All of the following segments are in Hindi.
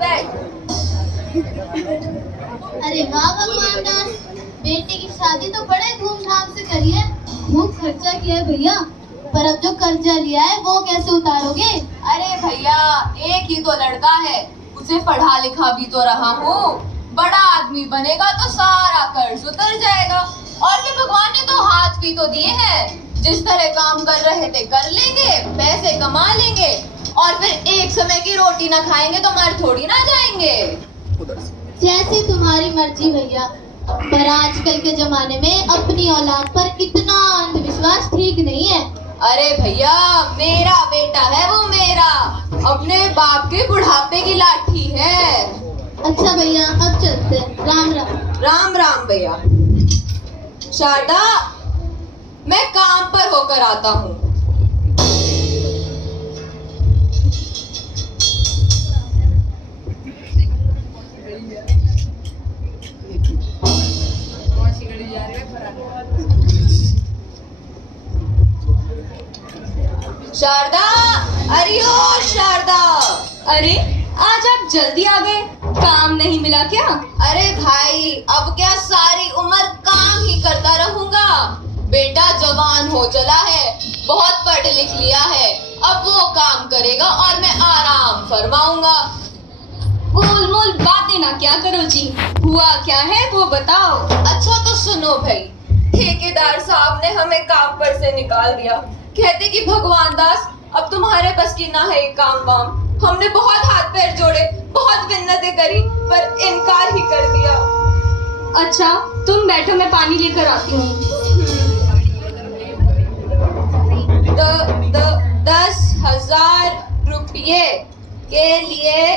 बैठ। अरे वाह भगवान दास, बेटे की शादी तो बड़े धूमधाम से करी है, खूब खर्चा किया है भैया। पर अब जो कर्जा लिया है वो कैसे उतारोगे? अरे भैया, एक ही तो लड़का है, उसे पढ़ा लिखा भी तो रहा हूँ। बड़ा आदमी बनेगा तो सारा कर्ज उतर जाएगा। और भी भगवान ने तो हाथ भी तो दिए हैं, जिस तरह काम कर रहे थे कर लेंगे, पैसे कमा लेंगे, और फिर एक समय की रोटी ना खाएंगे तो मर थोड़ी ना जाएंगे। जैसी तुम्हारी मर्जी भैया, पर आजकल के जमाने में अपनी औलाद पर इतना अंधविश्वास ठीक नहीं है। अरे भैया, मेरा बेटा है वो मेरा, अपने बाप के बुढ़ापे की लाठी है। अच्छा भैया, अब चलते हैं। राम राम। राम राम भैया। शारदा, मैं काम पर होकर आता हूँ। शारदा, अरे ओ शारदा। अरे आज आप जल्दी आ गए, काम नहीं मिला क्या? अरे भाई, अब क्या सारी उम्र काम ही करता रहूंगा? बेटा जवान हो चला है, बहुत पढ़ लिख लिया है, अब वो काम करेगा और मैं आराम फरमाऊंगा। गोल मोल बातें ना क्या करो जी, हुआ क्या है वो बताओ। अच्छा तो सुनो भाई, ठेकेदार साहब ने हमें काम पर से निकाल दिया। कहते कि भगवान दास, अब तुम्हारे बस की ना है ये काम वाम। हमने बहुत हाथ पैर जोड़े, बहुत मिन्नतें करी, पर इनकार ही कर दिया। अच्छा तुम बैठो, मैं पानी लेकर आती हूँ। 10,000 रुपये के लिए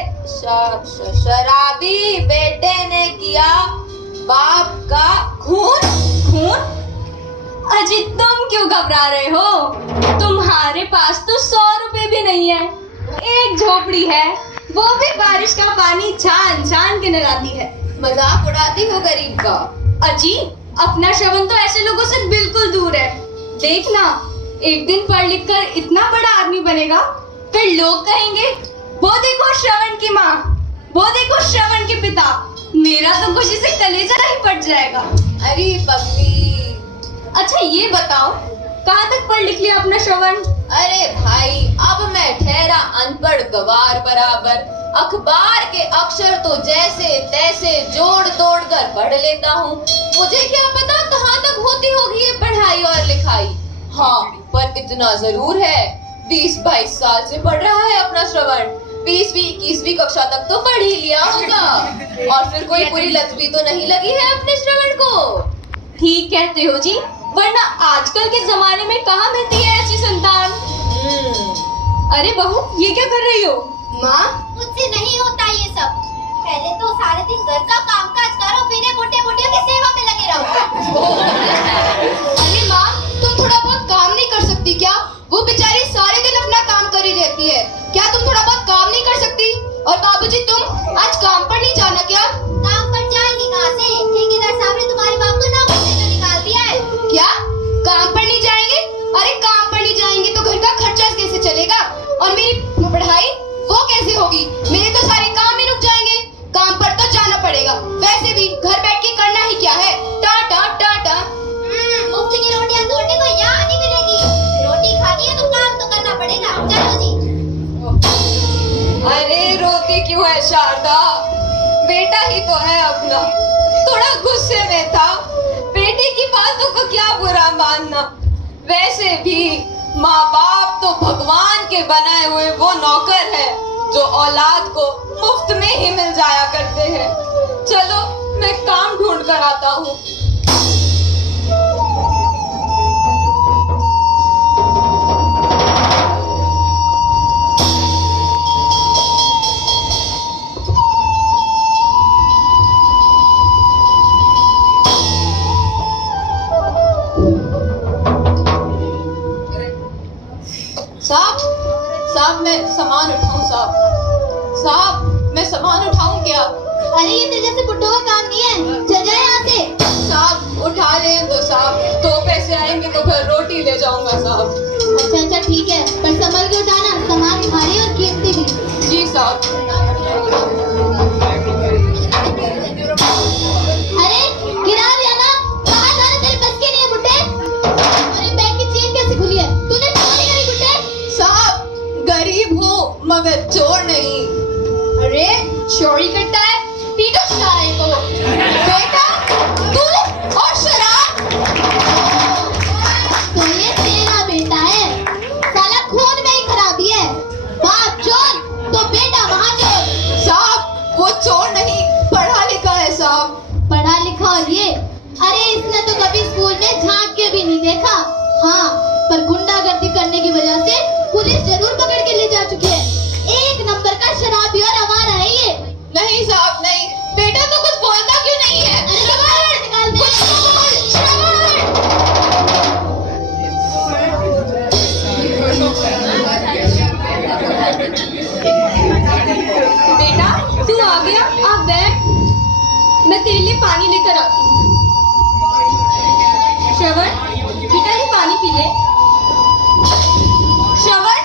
शराबी बेटे ने किया बाप का खून। खून? अजी तुम क्यों घबरा रहे हो? तुम्हारे पास तो 100 रुपए भी नहीं है, एक झोपड़ी है, वो भी बारिश का पानी छान छान के नलाती है। मजाक उड़ाती हो गरीब का। अजी अपना श्रवण तो ऐसे लोगों से बिल्कुल दूर है। देखना, एक दिन पढ़ लिख कर इतना बड़ा आदमी बनेगा, फिर लोग कहेंगे वो देखो श्रवण की माँ, वो देखो श्रवण के पिता। मेरा तो खुशी से कलेजा ही फट जाएगा। अरे पगली, अच्छा ये बताओ, कहाँ तक पढ़ लिख लिया अपना श्रवण? अरे भाई, अब मैं ठहरा अनपढ़ गवार बराबर। अखबार के अक्षर तो जैसे तैसे जोड़ तोड़ कर पढ़ लेता हूँ। मुझे क्या पता कहाँ तक होती होगी ये पढ़ाई और लिखाई। हाँ, पर इतना जरूर है, 20-22 साल से पढ़ रहा है अपना श्रवण। 20वीं 21वीं कक्षा तक तो पढ़ ही लिया होगा, और फिर कोई बुरी लत भी तो नहीं लगी है अपने श्रवण को। ठीक कहते हो जी, वरना आजकल के जमाने में कहाँ मिलती है ऐसी संतान। अरे बहू, ये क्या कर रही हो? माँ, मुझसे नहीं होता ये सब। पहले तो सारे दिन घर का कामकाज करो, फिर बुढ़े बुढ़ियों की सेवा में लगे रहो। अरे माँ, तुम थोड़ा बहुत काम नहीं कर सकती क्या? वो बेचारी सारे दिन अपना काम करी रहती है, क्या तुम थोड़ा बहुत काम नहीं कर सकती? और बाबूजी, तुम आज काम पर नहीं जाना क्या? काम पर जाएंगे कहाँ से? ठेकेदार साहब ने तुम्हारे बाप को नौकरी से तो निकाल दिया है। क्या काम पर नहीं जाएंगे? अरे काम पर नहीं जाएंगे तो घर का खर्चा कैसे चलेगा? और मेरी पढ़ाई वो कैसे होगी? मेरे तो सारे काम ही रुक जाएंगे। काम पर तो जाना पड़ेगा, वैसे भी घर बैठ के करना ही क्या है? टाटा टाटा। मुफ्त की रोटियां तोड़ने को यहाँ नहीं मिलेगी। रोटी खानी है तो काम तो करना पड़ेगा। चलो जी। अरे रोती क्यों है शारदा? बेटा ही तो है अपना, थोड़ा गुस्से में था। बेटे की बातों को क्या बुरा मानना। वैसे भी माँ बाप तो भगवान के बनाए हुए वो नौकर है जो औलाद को मुफ्त में ही मिल जाया करते हैं। चलो मैं काम ढूंढ कर आता हूँ। साहब मैं सामान उठाऊं? साहब मैं सामान उठाऊं क्या? अरे ये तेरे जैसे बुड्ढों का काम नहीं है, चल जा यहाँ से। साहब उठा ले तो साहब, 2 पैसे आएंगे तो घर रोटी ले जाऊंगा साहब। अच्छा ठीक है, पर संभल के उठाना, सामान भारी और कीमती भी। जी साहब। चोरी करता है, पीटो साले को। बेटा तू और शराब। तो ये तेरा बेटा है, साला खून में ही खराबी है। बाप चोर तो बेटा वहाँ चोर। साहब वो चोर नहीं, पढ़ा लिखा है साहब। पढ़ा लिखा और ये, अरे इसने तो कभी स्कूल में झांक के भी नहीं देखा। हाँ, पर गुंडागर्दी करने की वजह से पुलिस जरूर पकड़ के ले जा चुकी है। एक नंबर का शराबी और आवारा है ये। नहीं साहब नहीं, बेटा तो कुछ बोलता क्यों नहीं है? अरे बाहर निकाल दे। बेटा तू आ गया, आप बैठ, मैं तेरे लिए पानी लेकर आती हूँ। श्रवण बेटा ये पानी पी ले। श्रवण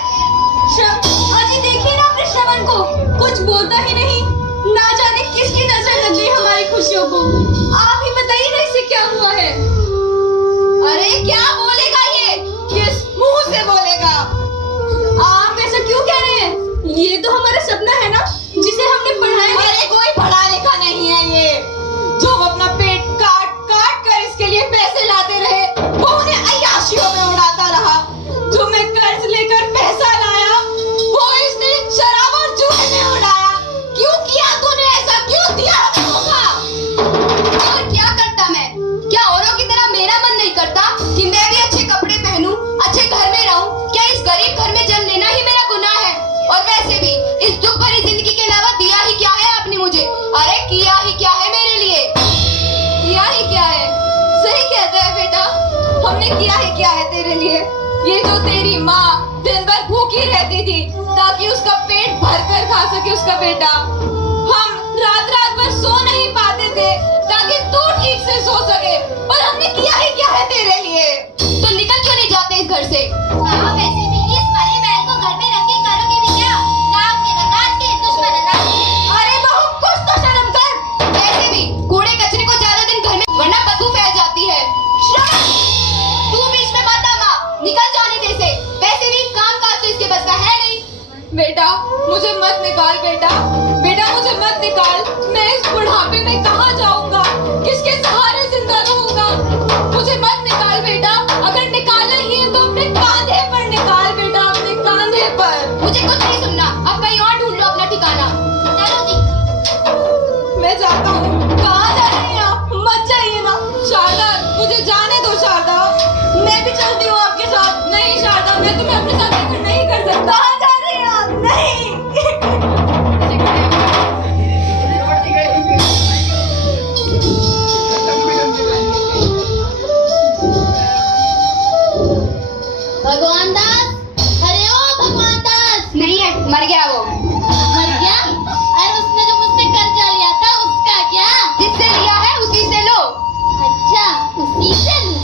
अजी देखिए ना अपने श्रवण को, कुछ बोलता ही नहीं। ना जाने किसकी नजर लग गई हमारी खुशियों को। आप ही बताइए ना इसे क्या हुआ है। अरे क्या बोलेगा ये? किस मुंह से बोलेगा? आप ऐसा क्यों कह रहे हैं? ये तो हमारा सपना है ना, जिसे हमने पढ़ाया। अरे कोई पढ़ा लिखा नहीं है ये, जो अपना पेट काट काट कर इसके लिए पैसे लाते रहे, वो उन्हें अय्याशियों में उड़ाता रहा। जो मैं कर्ज लेकर पैसा लाया, वो इसने शराब और जुए में उड़ाया। क्यों किया तूने ऐसा? क्यों दिया हमें धोखा? और क्या करता मैं? क्या औरों की तरह मेरा मन नहीं करता कि मैं भी अच्छे कपड़े पहनूं, अच्छे घर में रहूं? क्या इस गरीब घर में जन्म लेना ही मेरा गुनाह है? और वैसे भी इस दुख भरी जिंदगी के अलावा दिया ही क्या है आपने मुझे? अरे किया ही क्या है मेरे लिए? किया ही क्या है? सही कहता है बेटा, हमने किया ही क्या है तेरे लिए? ये जो तेरी माँ दिन भर भूखी रहती थी ताकि उसका पेट भर कर खा सके उसका बेटा, हम रात रात भर सो नहीं पाते थे ताकि तू ठीक से सो सके, और हमने किया ही क्या है तेरे लिए? तो निकल क्यों नहीं जाते इस घर से? हाँ, वैसे भी इस मरी बैल को घर में रख के करोगे भी क्या? नाक के नकाज के दुश्मन है। अरे बहू कुछ तो शर्म कर। वैसे भी कूड़े कचरे को ज्यादा दिन घर में, वरना बदबू फैल जाती है। श्रवण तू बीच में मत आ माँ, निकल जाने दे इसे। वैसे भी काम काज तो इसके बस का है नहीं। बेटा मुझे मत निकाल, बेटा बेटा मुझे मत निकाल। मैं इस बुढ़ापे में कहाँ जाऊंगा? किसके सहारे जिंदा रहूंगा? मुझे मत निकाल बेटा। अगर निकालना ही है तो अपने कांधे पर निकाल बेटा, अपने कांधे पर। मुझे कुछ नहीं सुनना, अब कहीं और ढूंढ लो अपना ठिकाना। चलो जी। मैं जाता हूँ। कहाँ जा रही हैं आप? मत जाइए ना शारदा, मुझे जाने दो शारदा। मैं भी चलती हूँ आपके साथ। नहीं शारदा, मैं तुम्हें अपने साथ लेकर नहीं कर सकता। कहाँ जा रही हैं आप? नहीं। भगवान दास, अरे ओ भगवान दास। नहीं है, मर गया वो। मर गया? अरे उसने जो मुझसे कर्जा लिया था उसका क्या? जिससे लिया है उसी से लो। अच्छा, उसी से लूं?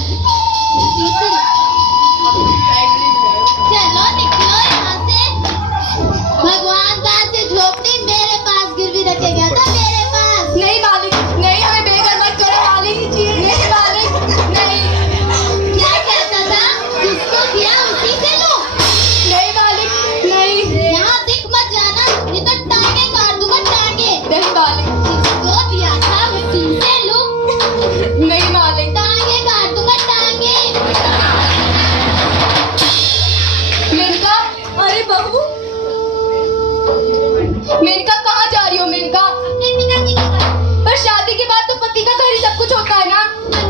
उसी से लूं? चलो निकलो यहाँ से। भगवान दास से झोपड़ी मेरे पास गिरवी रखे गया था, मेरे पास। नहीं मालिक, नहीं, हमें बेघर मत करो मालिक। नहीं मालिक, नहीं। क्या कहता था? जिसको दिया उसी से लूं? नहीं मालिक, नहीं। यहाँ दिख मत जाना, नहीं तो टांगे काट दूंगा, टांगे। नहीं मालिक, जिसको दिया था उसी से लूं? नहीं मालिक। टांगे काट दूंगा, टांगे। मेनका, अरे बहू, मेनका कहाँ जा रही हो मेनका? अपने पिताजी के पास। पर शादी के बाद तो पति का घर ही सब कुछ होता है ना।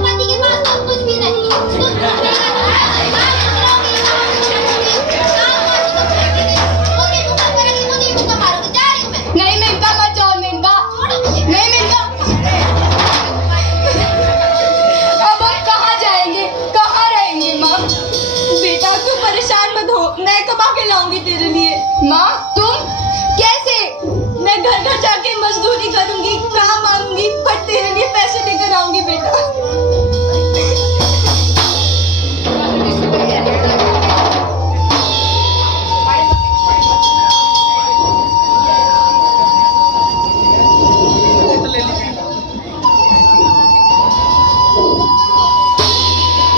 पति के पास सब कुछ भी नहीं। तुम अपने नहीं मेनका, मत जाओ मेनका। नहीं मेनका, अब हम कहाँ जाएंगे, कहाँ रहेंगे माँ? बेटा तू परेशान मत हो, मैं कमा के लाऊंगी तेरे लिए। माँ तुम कैसे? मैं घर घर जाके मजदूरी करूंगी, काम मांगूंगी, पर तेरे लिए पैसे लेकर आऊंगी बेटा।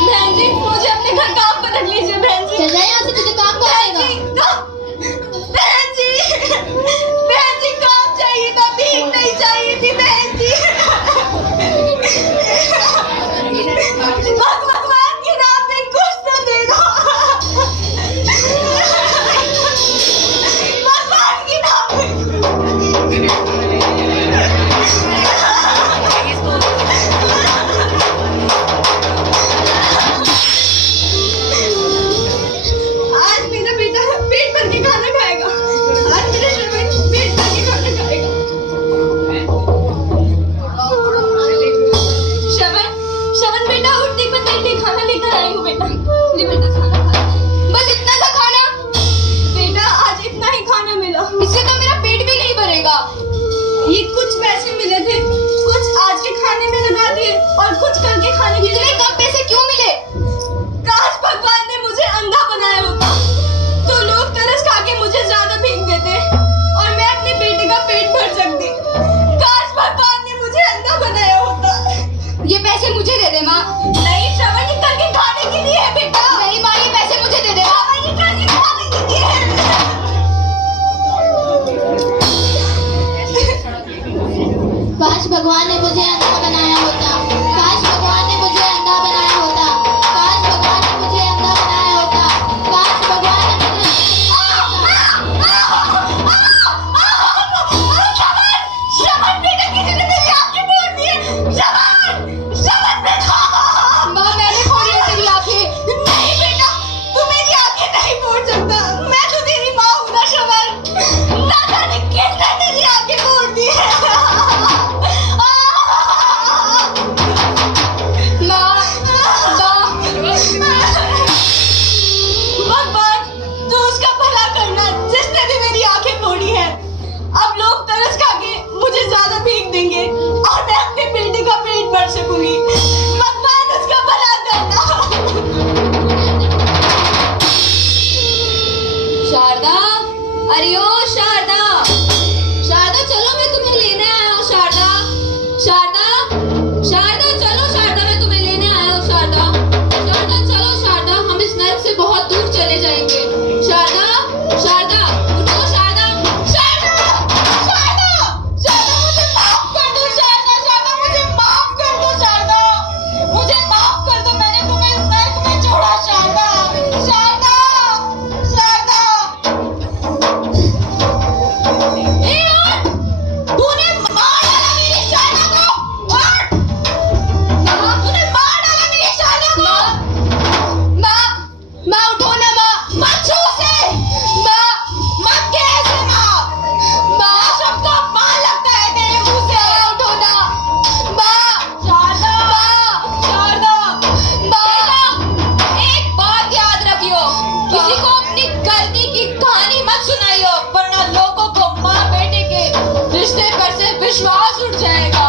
बहन जी मुझे अपने घर काम पर रख लीजिए बहन जी। चल जा यहाँ से, तुझे काम कौन आएगा? बहन जी काम चाहिए था, चाहिए थी बहन जी। भगवान के नाम पे कुछ तो दे दो। भगवान के नाम पे। आज मेरा बेटा पेट भर के खाना खाएगा। आज मेरा श्रवण पेट भर के खाना खाएगा। श्रवण बेटा उठ, देख मैं तेरे लिए खाना लेकर आई हूँ बेटा। ले बेटा खाना खा। बस इतना सा खाना? बेटा आज इतना ही खाना मिला। इससे तो मेरा पेट भी नहीं भरेगा। ये कुछ पैसे मिले थे, कुछ आज के खाने में लगा दिए और कुछ कल के खाने के लिए। कम पैसे क्यों मिले? काश भगवान ने मुझे अंधा बनाया होता तो लोग तरस खा के मुझे ज्यादा भीख देते और मैं अपने बेटे का पेट भर सकती। काश भगवान ने मुझे अंधा बनाया होता। ये पैसे मुझे दे दे माँ। नहीं श्रवण, ये कल के खाने के लिए है बेटा। नहीं माँ, ये पैसे मुझे दे दे माँ। ये कल के खाने के लिए है। काश भगवान ने मुझे अंधा बनाया होता। काश भगवान ने मुझे अंधा बनाया होता। काश भगवान ने मुझे अंधा बनाया होता। काश भगवान ने मुझे श्रवण बेटा, किसी ने मेरी आंखें फोड़ दी है। श्रवण बेटा। माँ मैंने फोड़ी है तेरी आंखें। नहीं बेटा, तू मेरी आंखें नहीं फोड़ सकता। मैं तो तेरी माँ हूँ ना श्रवण। ना जाने किसने तेरी आंखें फोड़ दी है। भगवान, तू उसका भला करना जिसने भी मेरी आंखें फोड़ी है। अब लोग तरस खा के मुझे ज्यादा भीख देंगे और मैं अपने बेटे का पेट भर सकूंगी। भगवान उसका भला करना। शारदा, अरे ओ शारदा, शारदा चलो मैं तुम्हें लेने आया हूँ। शारदा, शारदा, शारदा चलो। शारदा मैं तुम्हें लेने आया हूँ। शारदा, शारदा चलो। शारदा, हम इस नर्क से बहुत दूर चले जाएंगे। शारदा, शारदा उठो। शारदा, शारदा, शारदा, शारदा मुझे माफ कर दो। शारदा, शारदा मुझे माफ कर दो। शारदा, मुझे माफ कर दो। मैंने तुम्हें इस नर्क में छोड़ा। शारदा, शारदा, शारदा। ए उठ! तूने मार डाला मेरी शारदा को। उठ! माँ, तूने मार डाला मेरी शारदा को। माँ उठो ना। माँ छू से। माँ कैसे? माँ सबका माँ लगता है तेरे मुंह से। उठो ना शारदा। शारदा बेटा, एक बात याद रखियो, किसी को अपनी गलती की कहानी मत सुनाइयो, वरना लोगों को माँ बेटे के रिश्ते पर से विश्वास उठ जाएगा।